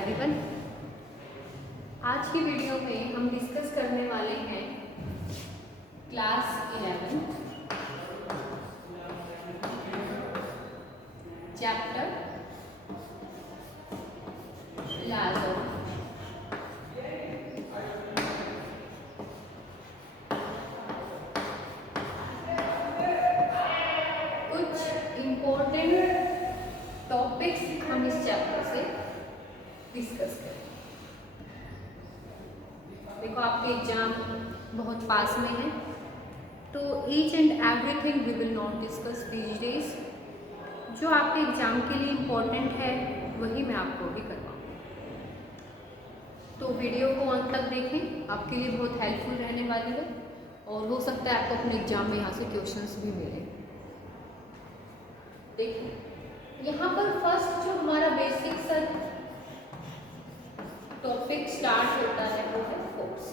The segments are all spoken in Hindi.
एवरीवन। आज की वीडियो में हम डिस्कस करने वाले हैं क्लास 11 चैप्टर लाजर। कुछ इम्पोर्टेंट टॉपिक्स हम इस चैप्टर से डिस्कस करें। देखो आपके एग्जाम बहुत पास में है, तो each and everything we will not discuss these days. जो आपके एग्जाम के लिए इम्पोर्टेंट है वही मैं आपको भी करवाऊँ। तो वीडियो को अंत तक देखें, आपके लिए बहुत हेल्पफुल रहने वाली है और हो सकता है आपको अपने एग्जाम में यहाँ से क्वेश्चंस भी मिले। देखिए यहाँ पर फर्स्ट जो हमारा बेसिक सा टॉपिक स्टार्ट होता है वो है फोर्स।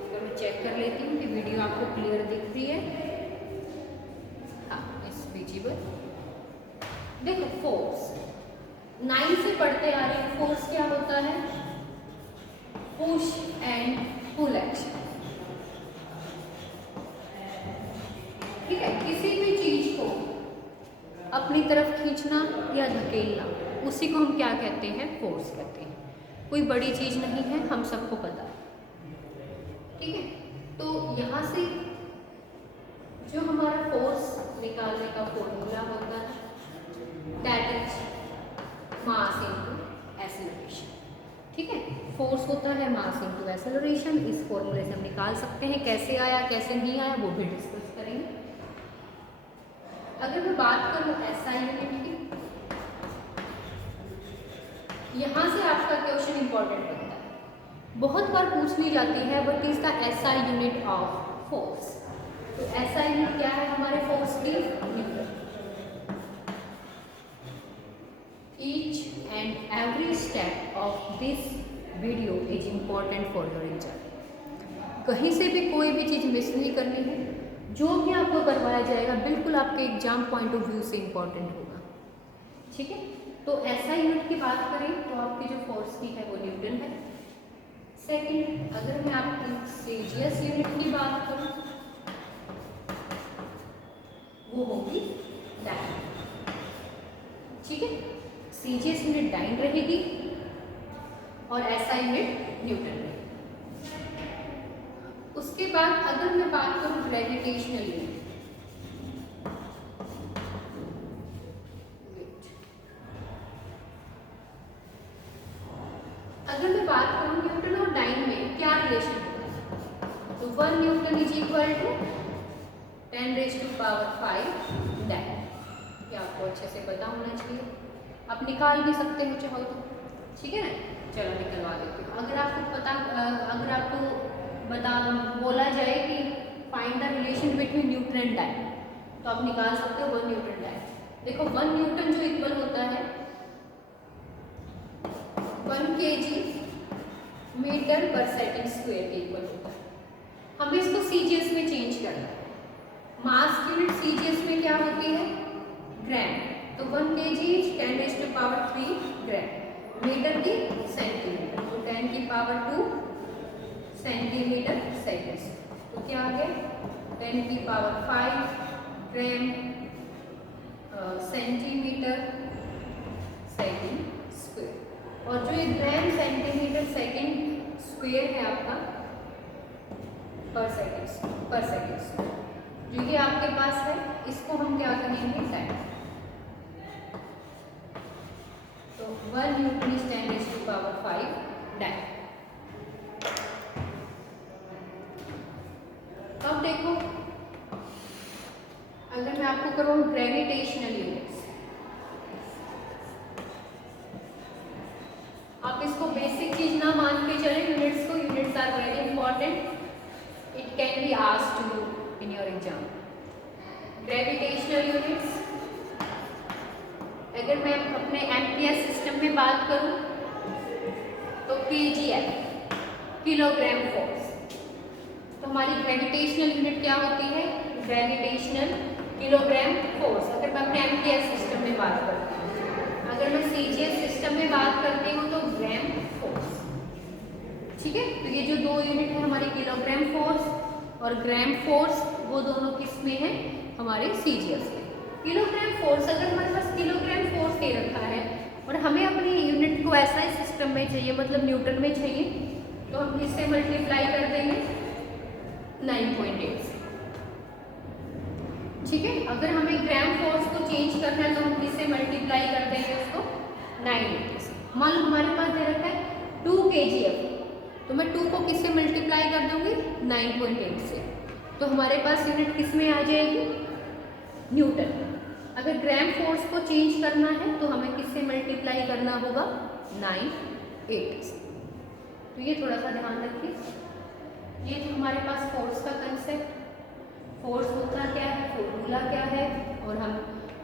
अगर मैं चेक कर लेती हूँ कि वीडियो आपको क्लियर दिख रही है। हाँ, इस विजिबल। देखो फोर्स 9 से पढ़ते आ रहे हैं। फोर्स क्या होता है? Push and pull action. ठीक है, किसी भी चीज को अपनी तरफ खींचना या धकेलना, उसी को हम क्या कहते हैं? फोर्स कहते हैं। कोई बड़ी चीज नहीं है, हम सबको पता है। ठीक है, तो यहाँ से जो हमारा फोर्स निकालने का फॉर्मूला होता है that is mass into acceleration. ठीक है, फोर्स होता है मास इनटू एक्सेलरेशन। इस फॉर्मूले से हम निकाल सकते हैं। कैसे आया कैसे नहीं आया वो भी डिस्कस करेंगे। अगर मैं बात करूं एसआई यूनिट की, यहां से आपका क्वेश्चन इंपॉर्टेंट बनता है। बहुत बार पूछ ली जाती है what is the SI unit of force. तो एसआई यूनिट क्या है हमारे फोर्स की? Newton. Each and every step of this video is important for your exam. कहीं से भी कोई भी चीज़ मिस नहीं करनी है। जो भी आपको करवाया जाएगा बिल्कुल आपके एग्जाम पॉइंट ऑफ व्यू से इम्पॉर्टेंट होगा। ठीक है, तो एसआई यूनिट की बात करें तो आपकी जो फोर्स की है वो न्यूटन है। सेकंड, अगर मैं आपकी सीजीएस यूनिट की बात करूं वो होगी डाइन। ठीक है, सीजीएस यूनिट डाइन रहेगी और एसआई यूनिट न्यूटन रहेगी। उसके बाद अगर मैं बात करूं ग्रेविटेशनल यूनिट, अगर मैं बात करूं न्यूटन और डाइन में क्या रिलेशन होता है, तो 1 newton is equal to 10⁵ dyne. क्या आपको अच्छे से पता होना चाहिए। आप निकाल भी सकते हो चाहो तो। ठीक है ना, चलो निकलवा देती हूँ। अगर आपको बोला जाए कि find the relation between newton and dyne, तो आप निकाल सकते हो 1 न्यूटन डाइन। देखो 1 न्यूटन जो इक्वल होता है 1 kg मीटर पर सेकंड स्क्वायर के इक्वल होता है। हमें इसको सीजीएस में चेंज करना है। मास की यूनिट सीजीएस में क्या होती है? ग्राम। तो 1 kg 10⁵ ग्राम। मीटर की सेंटीमीटर, तो 10⁻² सेंटीमीटर सेकेंड। तो क्या आ गया? 10⁵ ग्राम सेंटीमीटर सेकेंड स्क्वायर। और जो ये ग्राम सेंटीमीटर सेकेंड स्क्वायर है आपका पर सेकेंड जो ये आपके पास है, इसको हम क्या करेंगे? टाइम। तो 1 न्यूटन इज 10⁵ डाइन। अब देखो अगर मैं आपको करूँ ग्रेविटेशनल यूनिट्स, आप इसको बेसिक चीज ना मान के चले यूनिट्स को। Units are very important, it can be asked to you in your exam. Gravitational units, अगर मैं अपने एमपीएस सिस्टम में बात करूं तो केजीएफ किलोग्राम फोर्स। तो हमारी ग्रेविटेशनल यूनिट क्या होती है? Gravitational kilogram force. अगर मैं अपने एमपीएस सिस्टम में बात करती हूँ, अगर मैं सीजीएस सिस्टम में बात करती हूँ तो ग्राम ठीक है। तो ये जो दो यूनिट है हमारे किलोग्राम फोर्स और ग्राम फोर्स, वो दोनों किस में है, हमारे सीजीएस में। किलोग्राम फोर्स, अगर हमारे पास किलोग्राम फोर्स दे रखा है और हमें अपनी यूनिट को ऐसा ही सिस्टम में चाहिए, मतलब न्यूटन में चाहिए, तो हम किससे मल्टीप्लाई कर देंगे, 9.8 से। ठीक है। अगर हमें ग्राम फोर्स को चेंज करना है तो हम किससे मल्टीप्लाई कर देंगे उसको, 9 से। मान लो हमारे पास दे रखा है 2 kgf, तो मैं 2 को किससे मल्टीप्लाई कर दूंगी, 9.8 से। तो हमारे पास यूनिट किस में आ जाएगी, न्यूटन। अगर ग्राम फोर्स को चेंज करना है तो हमें किससे मल्टीप्लाई करना होगा, 9.8 से। तो ये थोड़ा सा ध्यान रखिए। ये तो हमारे पास फोर्स का कंसेप्ट, फोर्स होता क्या है, फॉर्मूला क्या है, और हम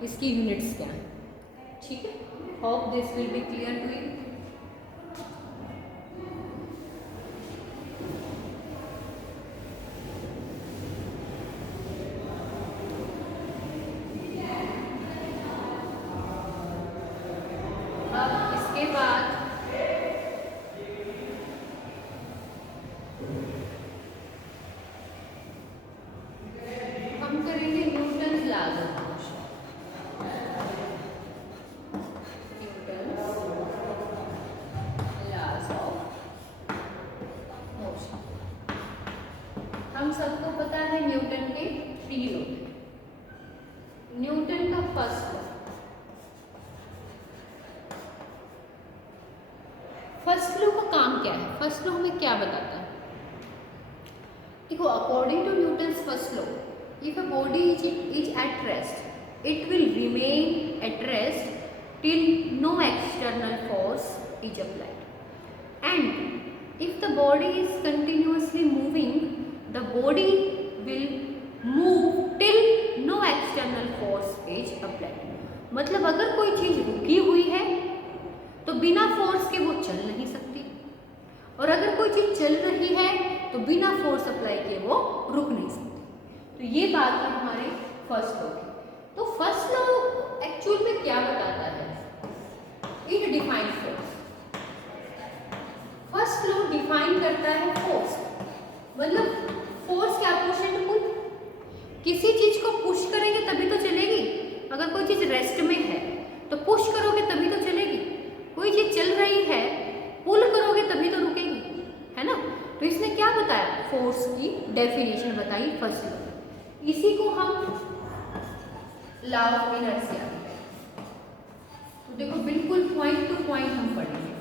इसकी यूनिट्स क्या हैं। ठीक है। Hope this will be clear to you. अब इसके बाद हम करेंगे Newton laws of motion. Newton laws of motion. हम सबको पता है न्यूटन के 3 लॉ। न्यूटन का फर्स्ट लॉ, फर्स्ट लॉ का काम क्या है, फर्स्ट लॉ हमें क्या बताता है। देखो, according to Newton's first law, if a body is at rest, it will remain at rest till no external force is applied, and if the body is continuously moving, the body will move till no external force is applied। मतलब अगर कोई चीज रुकी हुई है तो बिना फोर्स के वो चल नहीं सकती, और अगर कोई चीज चल रही है तो बिना फोर्स अप्लाई किए वो रुक नहीं सकती। तो ये बात है हमारे फर्स्ट लॉ की। तो फर्स्ट लॉ एक्चुअल में क्या बताता है, it define force. First law define करता है फोर्स, मतलब फोर्स क्या, पुश एंड पुल। किसी चीज को पुश करेंगे तभी तो चलेगी। अगर कोई चीज रेस्ट में है तो पुश करोगे तभी तो चलेगी। कोई चीज चल रही है, पुल करोगे तभी तो रुकेगी, है ना। तो इसने क्या बताया, फोर्स की डेफिनेशन बताई फर्स्ट लॉ। इसी को हम लॉ ऑफ इनर्शिया कहते हैं। तो देखो, बिल्कुल पॉइंट टू पॉइंट हम पढ़ेंगे।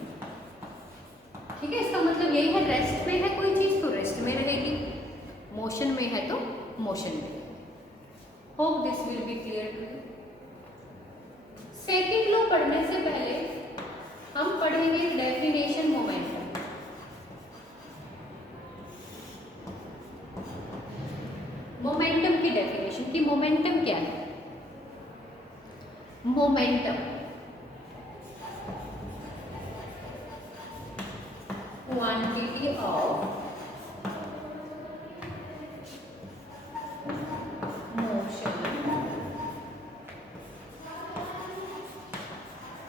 ठीक है। इसका मतलब यही है, रेस्ट में है कोई चीज तो रेस्ट में रहेगी, मोशन में है तो मोशन में। Hope this will be clear to you. Second law पढ़ने से पहले हम पढ़ेंगे डेफिनेशन मोमेंटम। मोमेंटम की डेफिनेशन कि मोमेंटम क्या है। Momentum quantity of motion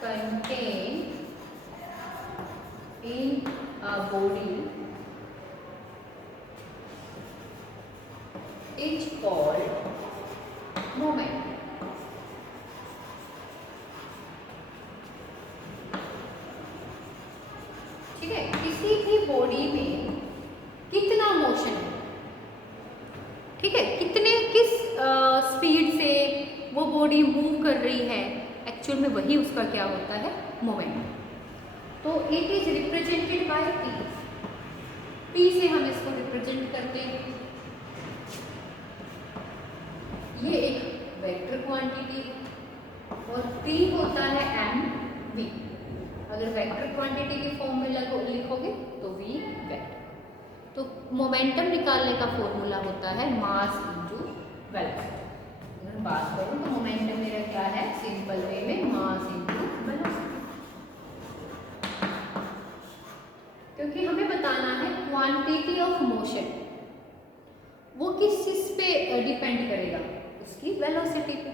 contained in a body is called moment। ठीक है। किसी भी बॉडी में कितना मोशन है, ठीक है, किस स्पीड से वो बॉडी मूव कर रही है, एक्चुअल में वही उसका क्या होता है, मोमेंट। तो it is represented by P. P से हम इसको रिप्रेजेंट करते हैं। ये एक वेक्टर क्वांटिटी है और पी होता है एम वी। अगर वेक्टर क्वांटिटी के फॉर्म में लिखोगे तो वी वेक्टर। तो मोमेंटम निकालने का फॉर्मूला होता है मास इनटू वेलोसिटी। अगर बात करूं तो मोमेंटम मेरा क्या है, सिंपल वे में मास इनटू वेलोसिटी। क्योंकि हमें बताना है क्वांटिटी ऑफ मोशन, वो किस चीज पे डिपेंड करेगा, उसकी वेलोसिटी पे।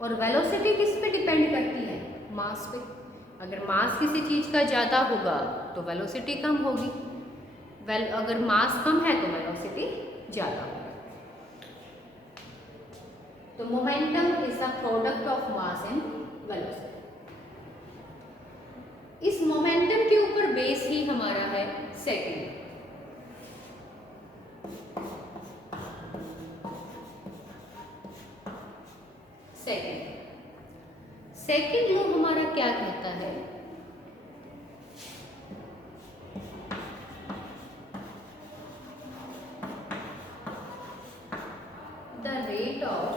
और वेलोसिटी किस पे डिपेंड करती है, मास पे। अगर मास किसी चीज का ज्यादा होगा तो वेलोसिटी कम होगी, अगर मास कम है तो वेलोसिटी ज़्यादा। तो momentum is the product of mass and velocity. इस मोमेंटम के ऊपर बेस ही हमारा है सेकंड। सेकंड लॉ हमारा क्या कहता है? The rate of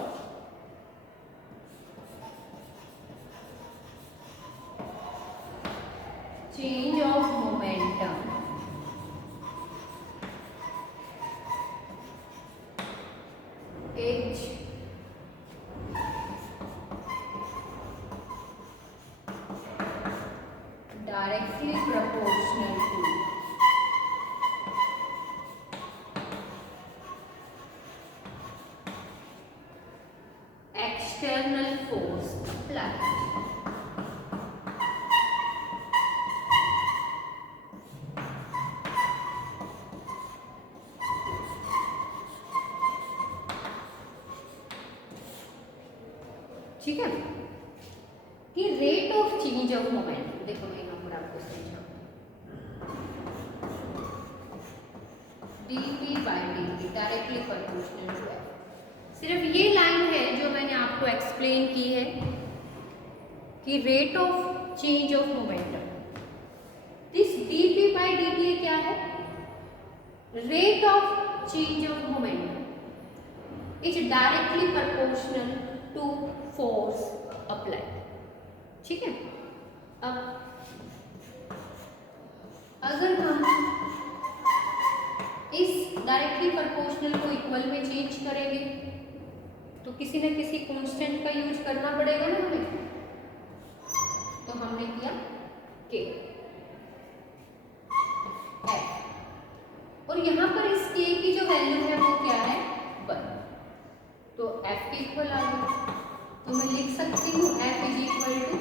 change of momentum h directly proportional to external force applied। ठीक है कि rate of change of momentum, देखो मैं यहाँ पर आपको समझाऊँ, dt by dt directly proportional to f। सिर्फ ये लाइन है जो मैंने आपको एक्सप्लेन की है कि rate of change of momentum, this dt by dt क्या है? Rate of change of momentum is directly proportional to force applied. ठीक है, अब अगर हम इस डायरेक्टली प्रोपोर्शनल को इक्वल में चेंज करेंगे तो किसी न किसी कांस्टेंट का यूज करना पड़ेगा ना हमें। तो हमने किया k f, और यहाँ पर इस k की जो वैल्यू है वो क्या है? 1। तो f के इक्वल आ गया, तो मैं लिख सकती हूँ f is equal to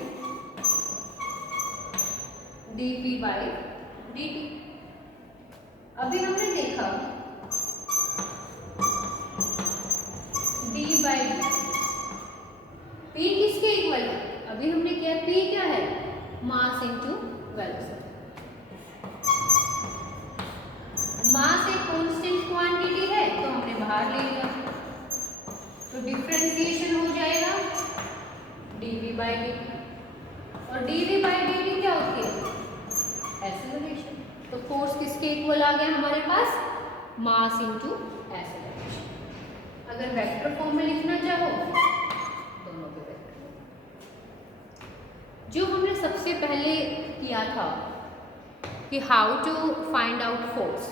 dp by dt। अभी हमने देखा d बाई dt, p किसके इक्वल है? अभी हमने किया p क्या है? Mass into velocity. मास एक कांस्टेंट क्वांटिटी है तो हमने बाहर ले लिया, तो डिफरेंशिएशन हो जाएगा dv बाई dt, और dv बाई dt क्या होती है? एक्सेलरेशन। तो फोर्स किसके इक्वल आ गया हमारे पास? Mass into acceleration. अगर वेक्टर फॉर्म में लिखना चाहो दोनों के वेक्टर, जो हमने सबसे पहले किया था कि how to find out force,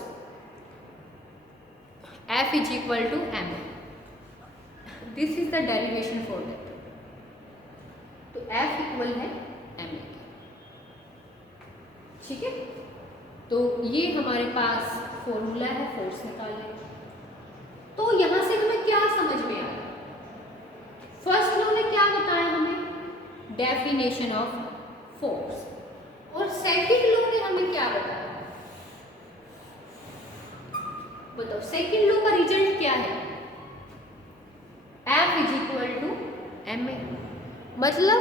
F is equal to m, this is the derivation for that. तो F इक्वल है m। ठीक है, तो ये हमारे पास फॉर्मूला है फोर्स निकालने। तो यहां से हमें क्या समझ में आया? फर्स्ट लॉ ने क्या बताया हमें? Definition of force. और सेकंड लॉ ने हमें क्या बताया? बताओ, सेकंड लॉ का रिजल्ट क्या है? F is equal to ma। मतलब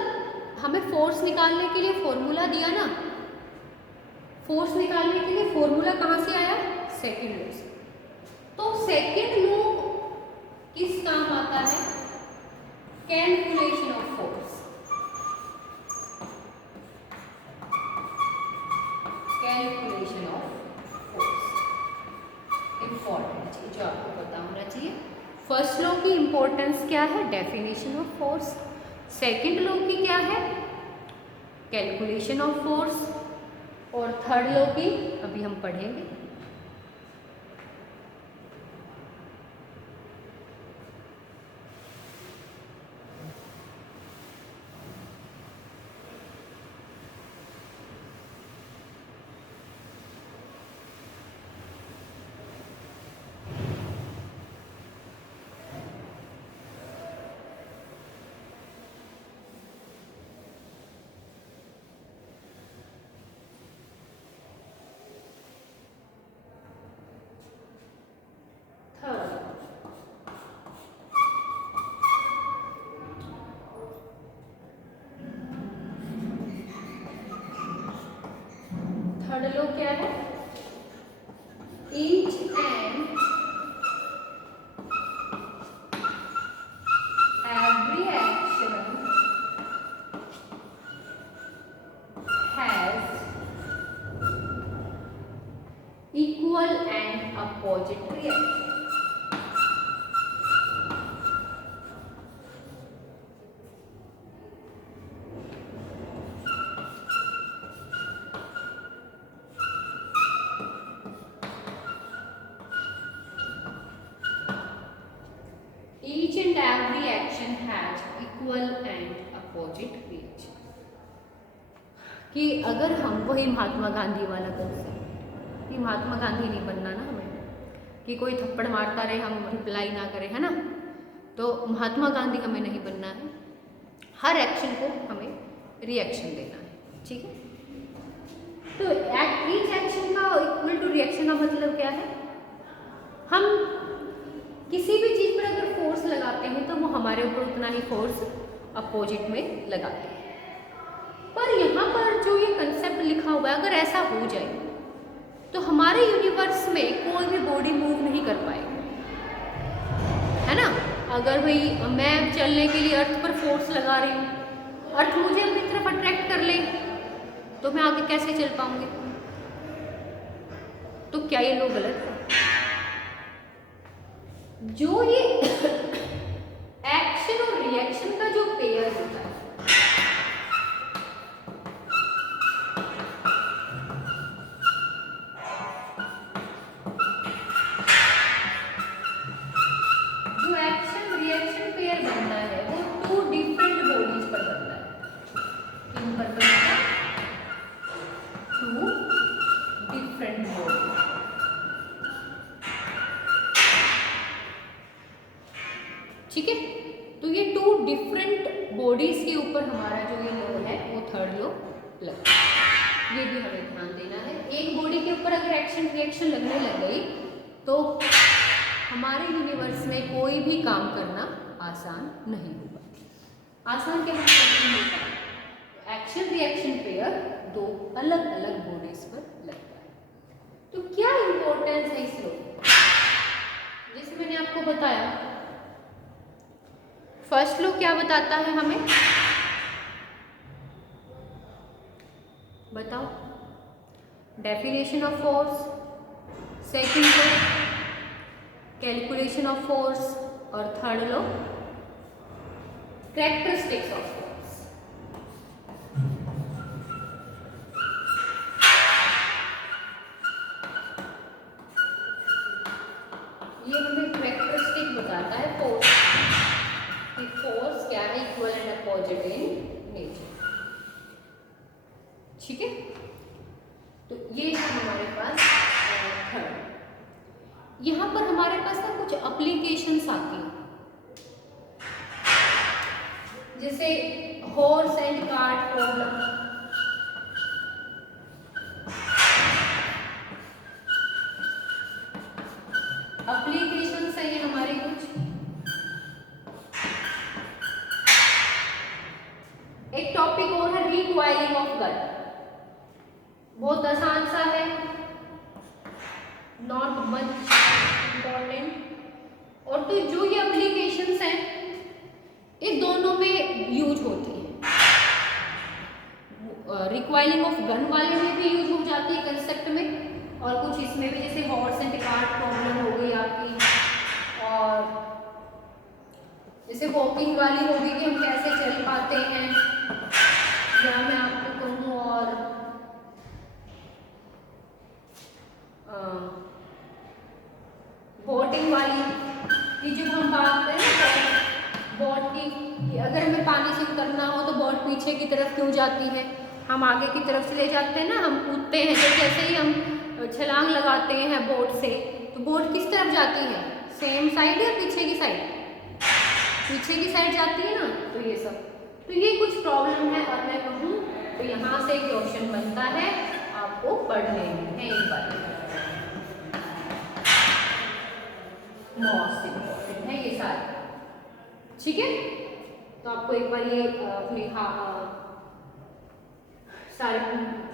हमें फोर्स निकालने के लिए फॉर्मूला दिया ना, फोर्स निकालने के लिए फॉर्मूला कहाँ से आया? सेकंड लॉ से। तो सेकंड लॉ किस काम आता है? Calculation of force. Calculation of force important चीज जो आपको पता होना चाहिए। फर्स्ट लॉ की इंपॉर्टेंस क्या है? Definition of force. Second law की क्या है? Calculation of force. और थर्ड लॉ की अभी हम पढ़ेंगे। थर्ड लॉ क्या है? Each and every action has equal and opposite reaction. Each and every action has equal and opposite reaction। कि अगर हम वही महात्मा गांधी वाला कंसेप्ट, कि महात्मा गांधी नहीं बनना ना हमें, कि कोई थप्पड़ मारता रहे हम रिप्लाई ना करें, है ना, तो महात्मा गांधी हमें नहीं बनना है। हर एक्शन को हमें रिएक्शन देना है, ठीक है। तो ईच एक्शन का इक्वल टू रिएक्शन का मतलब क्या है? हम किसी भी चीज़ पर अगर फोर्स लगाते हैं तो वो हमारे ऊपर उतना ही फोर्स अपोजिट में लगाते हैं। पर यहाँ पर जो ये कंसेप्ट लिखा हुआ है, अगर ऐसा हो जाए तो हमारे यूनिवर्स में कोई भी बॉडी मूव नहीं कर पाएगी, है ना। अगर भाई मैं चलने के लिए अर्थ पर फोर्स लगा रही हूँ, अर्थ मुझे अपनी तरफ अट्रैक्ट कर ले, तो मैं आगे कैसे चल पाऊंगी? तो क्या ये लोग गलत है? जो ये एक्शन और रिएक्शन का जो पेयर होता है, जो एक्शन रिएक्शन पेयर बनता है वो टू डिफरेंट बॉडीज पर बनता है। किन पर बनता है? Two different bodies. ठीक है, तो ये टू डिफरेंट बॉडीज के ऊपर हमारा जो ये लॉ है वो थर्ड लॉ लगता है। ये भी हमें ध्यान देना है। एक बॉडी के ऊपर अगर एक्शन रिएक्शन लगने लग गई तो हमारे यूनिवर्स में कोई भी काम करना आसान नहीं होगा। आसान क्या मतलब नहीं होगा? एक्शन रिएक्शन पेयर दो अलग अलग बॉडीज पर लगता है। तो क्या इंपॉर्टेंस है इस लॉ? जैसे मैंने आपको बताया, फर्स्ट लॉ क्या बताता है हमें, बताओ? Definition of force, second law calculation of force, और third law characteristics of force. ये हमें कैरेक्टरिस्टिक बताता है फोर्स, कि फोर्स क्या है, equal and opposite in nature. ठीक है, तो ये है हमारे पास थर्ड। यहाँ पर हमारे पास ना कुछ एप्लीकेशंस आती हैं, जैसे horse and cart problem, applications है ये हमारी कुछ। एक टॉपिक और है रिकॉइलिंग ऑफ गन, बहुत आसान सा है, नॉट मच इम्पोर्टेंट। और तो जो ये एप्लीकेशंस हैं ये दोनों में यूज होती है। रिकॉइलिंग ऑफ गन वाले में भी यूज हो जाती है कंसेप्ट में, और कुछ इसमें भी, जैसे हॉर्स एंड कार्ट प्रॉब्लम हो गई आपकी, और जैसे वॉकिंग वाली होगी कि हम कैसे चल पाते हैं, या मैं आपको कहूँ, और बोटिंग वाली कि जब हम बात करें बोट की, कि अगर हमें पानी से उतरना हो तो बोट पीछे की तरफ क्यों जाती है, हम आगे की तरफ चले जाते हैं ना, हम कूदते हैं, तो जैसे ही हम छलांग लगाते हैं बोट से, तो बोट किस तरफ जाती है? सेम साइड या पीछे की साइड? पीछे की साइड जाती है ना। तो ये सब, तो ये कुछ प्रॉब्लम है, और मैं कहूँ तो यहाँ से क्वेश्चन बनता है, आपको पढ़ने में है एक बार, मोस्ट इम्पोर्टेंट है ये सारे। ठीक है, तो आपको एक बार ये अपने सारे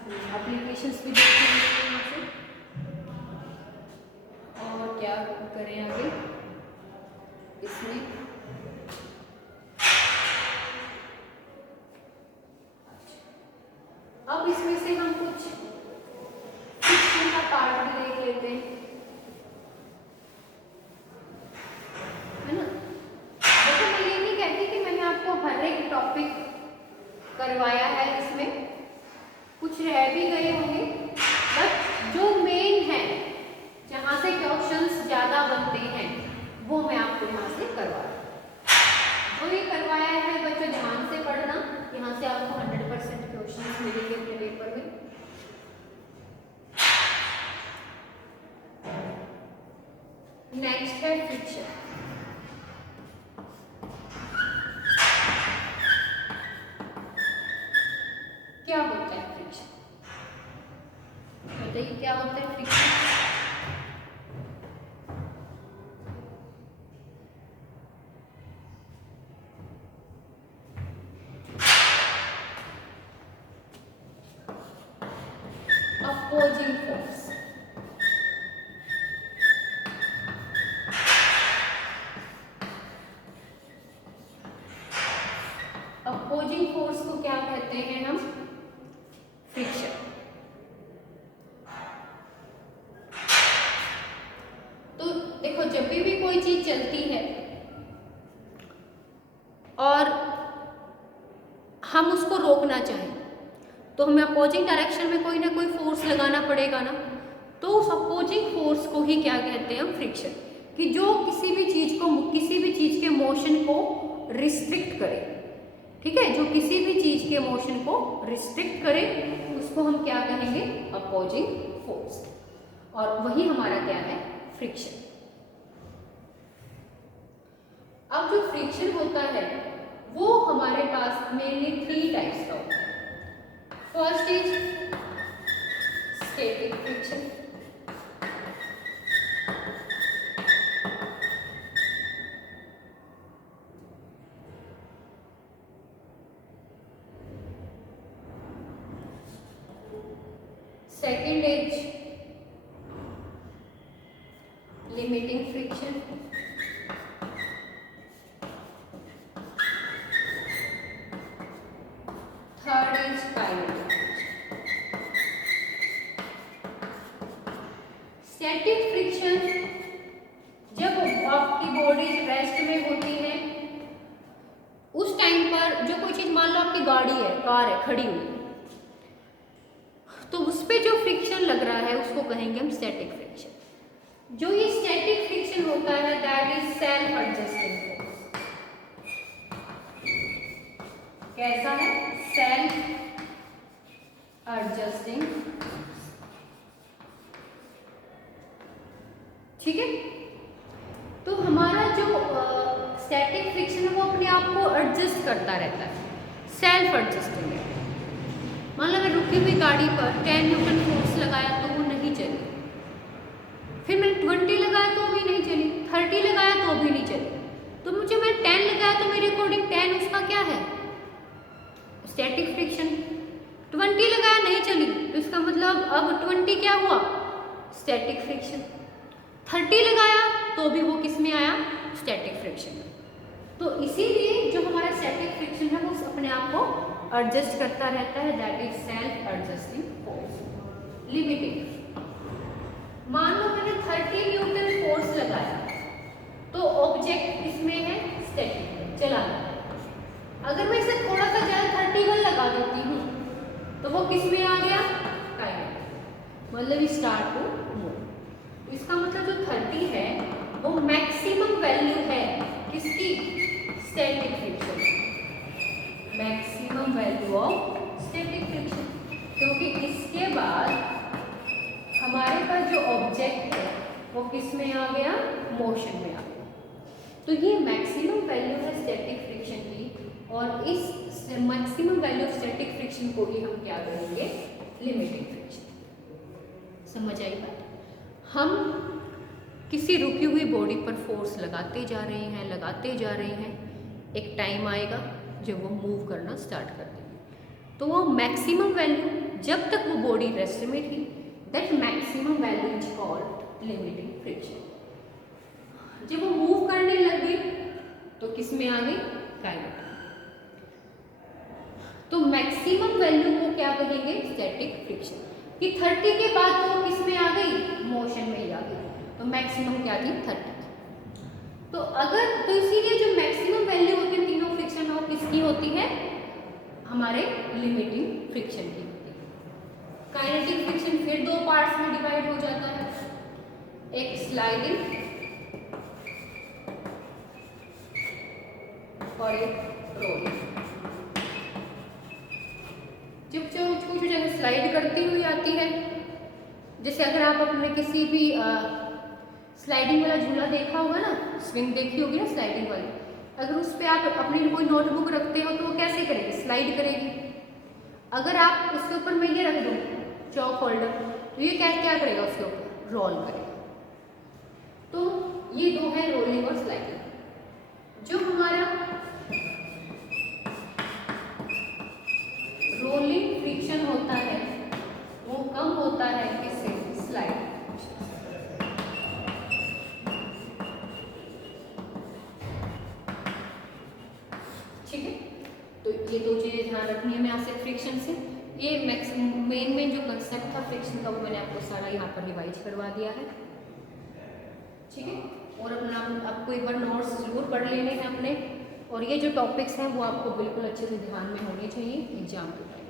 एप्लीकेशंस भी देखेंगे यहाँ से। और क्या करें आगे इसमें, अब इसमें से हम कुछ फ्रिक्शन का पार्ट भी देख लेते हैं, है ना। देखो मैं ये नहीं कहती कि मैंने आपको हर एक टॉपिक करवाया है, इसमें कुछ रह भी गए होंगे, बट जो मेन है जहाँ से क्वेश्चंस ज़्यादा बनते हैं वो मैं आपको यहाँ से करवाया। जो ये करवाया है बच्चों ध्यान से पढ़ना, यहाँ से आपको 100% क्वेश्चंस मिलेंगे अपने पेपर में। नेक्स्ट है फ्रिक्शन। क्या होता है फ्रिक्शन, बताइए क्या होता है friction. Opposing force, opposing force को क्या कहते हैं हम, फ्रिक्शन। तो देखो जब भी कोई चीज चलती है और हम उसको रोकना चाहें तो हमें अपोजिंग डायरेक्शन में कोई ना कोई फोर्स लगाना पड़ेगा ना, तो उस अपोजिंग फोर्स को ही क्या कहते हैं हम, फ्रिक्शन। कि जो किसी भी चीज के मोशन को रिस्ट्रिक्ट करे, ठीक है, जो किसी भी चीज के मोशन को रिस्ट्रिक्ट करे उसको हम क्या कहेंगे, अपोजिंग फोर्स। और वही हमारा क्या है, फ्रिक्शन। अब जो फ्रिक्शन होता है वो हमारे पास मेनली 3 टाइप्स का होता है। First is static friction, second is limiting friction, third is kinetic. Static friction जब आपकी बॉडी रेस्ट में होती है उस टाइम पर, जो कोई चीज मान लो आपकी गाड़ी है, कार है खड़ी हुई, तो उस पे जो फ्रिक्शन लग रहा है उसको कहेंगे हम स्टैटिक फ्रिक्शन। जो ये स्टैटिक फ्रिक्शन होता है that is self adjusting force. कैसा है, सेल्फ एडजस्टिंग, ठीक है। तो हमारा जो स्टैटिक फ्रिक्शन है वो अपने आप को एडजस्ट करता रहता है, सेल्फ एडजस्टिंग है। मान लो मैं रुकी हुई गाड़ी पर 10 न्यूटन फोर्स लगाया तो वो नहीं चली, फिर मैंने 20 लगाया तो भी नहीं चली, 30 लगाया तो भी नहीं चली, तो मुझे मैं 10 लगाया तो मेरे अकॉर्डिंग 10 उसका क्या है, स्टैटिक फ्रिक्शन। 20 लगाया नहीं चली तो इसका मतलब अब 20 क्या हुआ, स्टैटिक फ्रिक्शन। 30 लगाया तो भी वो किस में आया, स्टैटिक फ्रिक्शन। तो इसीलिए जो हमारा स्टैटिक फ्रिक्शन है वो अपने आप को एडजस्ट करता रहता है, that is self adjusting force. Limiting, मान लो मैंने 30 न्यूटन फोर्स लगाया तो ऑब्जेक्ट किसमें है, स्टैटिक, चला गया। अगर मैं इसे थोड़ा सा ज्यादा 31 लगा देती हूँ तो वो किस में आ गया, काइनेटिक, मतलब स्टार्ट टू मूव। इसका मतलब जो 30 है वो मैक्सिमम वैल्यू है किसकी, static friction, maximum value of static friction. क्योंकि इसके बाद हमारे पास जो ऑब्जेक्ट है वो किस में आ गया, मोशन में आ गया। तो ये मैक्सिमम वैल्यू है स्टैटिक फ्रिक्शन की, और इस maximum value of static friction को ही हम क्या करेंगे, लिमिटिंग फ्रिक्शन। समझ आई बात। हम किसी रुकी हुई बॉडी पर फोर्स लगाते जा रहे हैं, एक टाइम आएगा जब वो मूव करना स्टार्ट कर देंगे, तो वो मैक्सिमम वैल्यू जब तक वो बॉडी रेस्ट में थी, that maximum value is called limiting friction. जब वो मूव करने लग गई तो किस में आ गई, काइनेटिक। तो मैक्सिमम वैल्यू को क्या कहेंगे, स्टैटिक फ्रिक्शन। कि 30 के बाद तो किस में आ गई, मोशन में ही आ गई, तो मैक्सिमम क्या थी, 30। तो इसीलिए जो मैक्सिमम वैल्यू होती है तीनों फ्रिक्शन में, वो किसकी होती है, हमारे लिमिटिंग फ्रिक्शन की होती है। काइनेटिक फ्रिक्शन फिर दो पार्ट्स में डिवाइड हो जाता है, एक स्लाइडिंग और एक रोलिंग। जब कुछ जगह स्लाइड करती हुई आती है, जैसे अगर आप अपने किसी भी स्लाइडिंग वाला झूला देखा होगा ना, स्विंग देखी होगी ना स्लाइडिंग वाली, अगर उस पर आप अपनी कोई नोटबुक रखते हो तो वो कैसे करेगी, स्लाइड करेगी। अगर आप उसके ऊपर मैं ये रख दूँ चॉक होल्डर, तो ये क्या करेगा, उसके ऊपर रोल करेगा। तो ये दो है रोलिंग और स्लाइडिंग। जो हमारा रोलिंग फ्रिक्शन होता है वो कम होता है किससे, स्लाइड। ठीक है, तो ये दो चीजें ध्यान रखनी है यहाँ से फ्रिक्शन से। ये मेन जो कंसेप्ट था फ्रिक्शन का वो मैंने आपको सारा यहाँ पर रिवाइज करवा दिया है। ठीक है, और अपना आपको एक बार नोट्स जरूर पढ़ लेने हैं अपने, और ये जो टॉपिक्स हैं वो आपको बिल्कुल अच्छे से ध्यान में होने चाहिए एग्जाम के टाइम।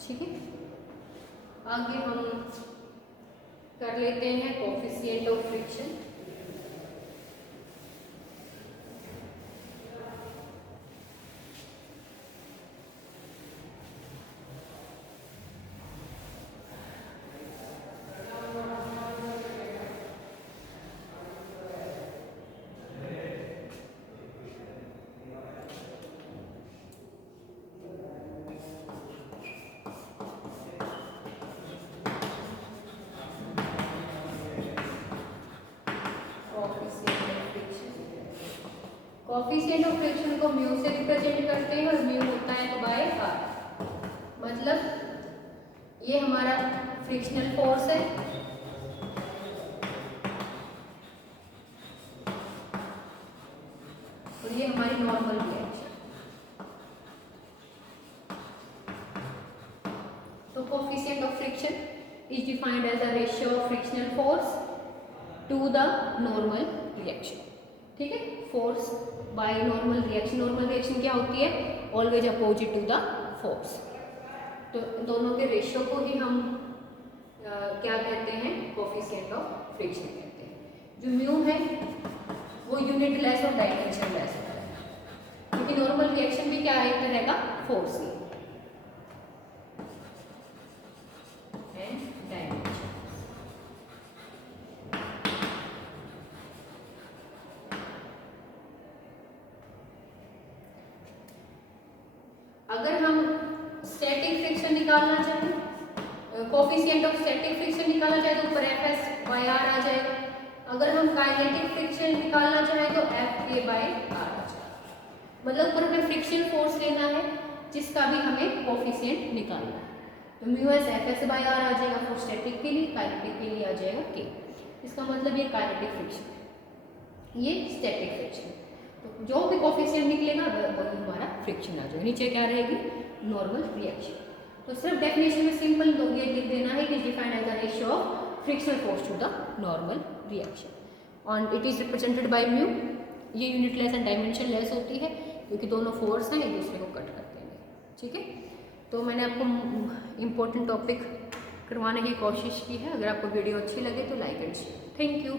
ठीक है, आगे हम कर लेते हैं coefficient of friction. Coefficient of friction को म्यू से रिप्रेजेंट करते हैं, और म्यू होता है बाय आर। मतलब ये हमारा फ्रिक्शनल फोर्स है, और ये हमारी नॉर्मल रिएक्शन। तो coefficient of friction is defined as the ratio of frictional force to the normal reaction. ठीक है, force by normal reaction. Normal reaction क्या होती है, always opposite to the force. तो दोनों के रेशियो को ही हम क्या कहते हैं, कोफिशिएंट ऑफ फ्रिक्शन कहते हैं। जो म्यू है वो यूनिट लेस और डायमेंशन लेस होता है, क्योंकि नॉर्मल रिएक्शन भी क्या है, एक तरह का फोर्स ही है, डायमेंशन। अगर हम स्टैटिक फ्रिक्शन निकालना चाहें, कोफिशिएंट ऑफ स्टैटिक फ्रिक्शन निकालना चाहें तो ऊपर Fs/r आ जाएगा। अगर हम काइनेटिक फ्रिक्शन निकालना चाहें तो Fa/r आ जाएगा। मतलब ऊपर हमें फ्रिक्शन फोर्स लेना है जिसका भी हमें कोफिशिएंट निकालना है। तो μs Fs/r आ जाएगा फॉर स्टैटिक के लिए, काइनेटिक के लिए आ जाएगा K। इसका मतलब ये काइनेटिक फ्रिक्शन है, ये स्टैटिक फ्रिक्शन। तो जो भी कोफिशिएंट निकलेगा वही हमारा फ्रिक्शन आ जाएगा। नीचे क्या रहेगी, नॉर्मल रिएक्शन। तो सिर्फ डेफिनेशन में सिंपल ये लिख देना है कि defined as the ratio of frictional force to the normal reaction और it is represented by mu. ये unitless and dimensionless होती है क्योंकि दोनों फोर्स हैं, एक दूसरे को कट करते हैं। ठीक है, तो मैंने आपको इम्पोर्टेंट टॉपिक करवाने की कोशिश की है। अगर आपको वीडियो अच्छी लगे तो like and share. Thank you.